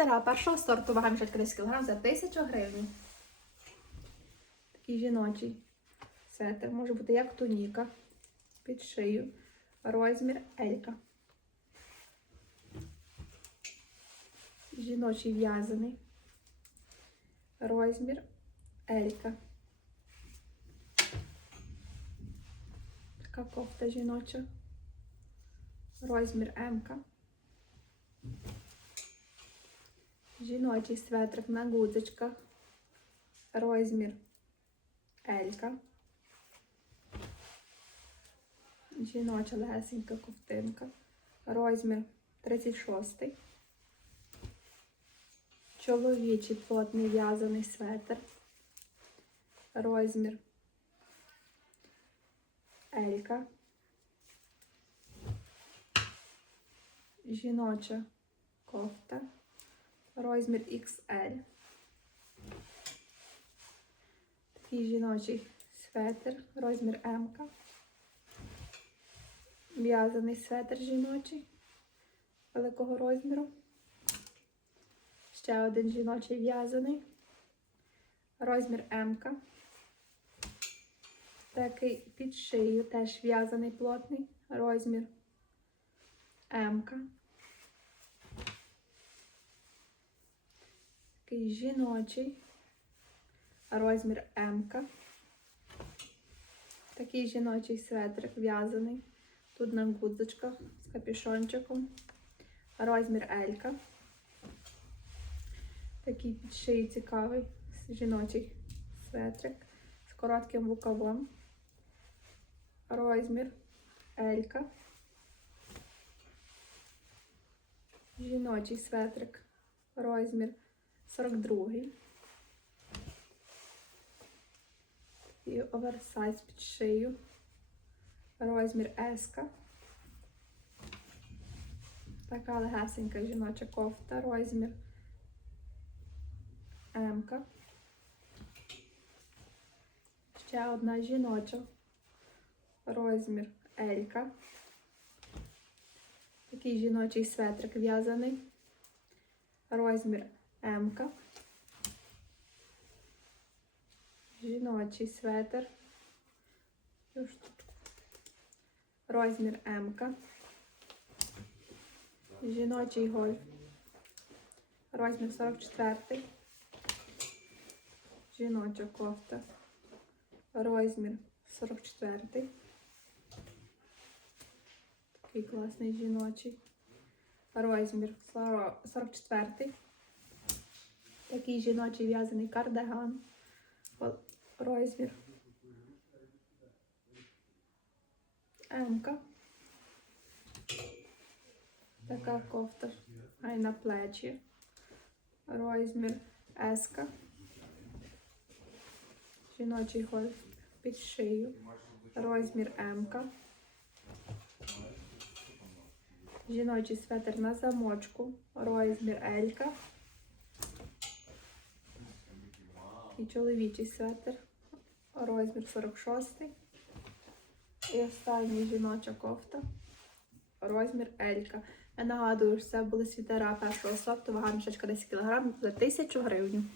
Тара першого сорту вага мішечка 10 кг за 1000 гривень. Такий жіночий светр. Може бути як туніка під шию. Розмір Елька. Жіночий в'язаний. Розмір Елька. Така кофта жіноча. Розмір М. Жіночий светрик на гудзичках. Розмір Елька. Жіноча легесенька ковтинка. Розмір 36. Чоловічий плотний в'язаний светр. Розмір Елька. Жіноча кофта. Розмір XL. Такий жіночий светр. Розмір М. В'язаний светр жіночий великого розміру. Ще один жіночий в'язаний. Розмір М. Такий під шию теж в'язаний плотний. Розмір М. Такий жіночий. Розмір М. Такий жіночий светрик в'язаний. Тут на гудзичках з капюшончиком. Розмір Елька. Такий під шиї цікавий жіночий светрик з коротким рукавом. Розмір Елька. Жіночий светрик. Розмір 42. І оверсайз під шию. Розмір S. Така легесенька жіноча кофта, розмір М. Ще одна жіноча, розмір L. Такий жіночий светрик в'язаний, розмір М. Жіночий светр. Розмір М. Жіночий гольф. Розмір 44. Жіноча кофта. Розмір 44. Такий класний жіночий. Розмір 44. Такий жіночий в'язаний кардиган. Розмір М-ка. Така кофта а й на плечі. Розмір С-ка. Жіночий гольф під шию. Розмір М-ка. Жіночий светр на замочку. Розмір L-ка. І чоловічий светр. Розмір 46. І остання жіноча кофта. Розмір Елька. Я нагадую, що це були світера першого сорту, вага мішечка 10 кг за 1000 гривень.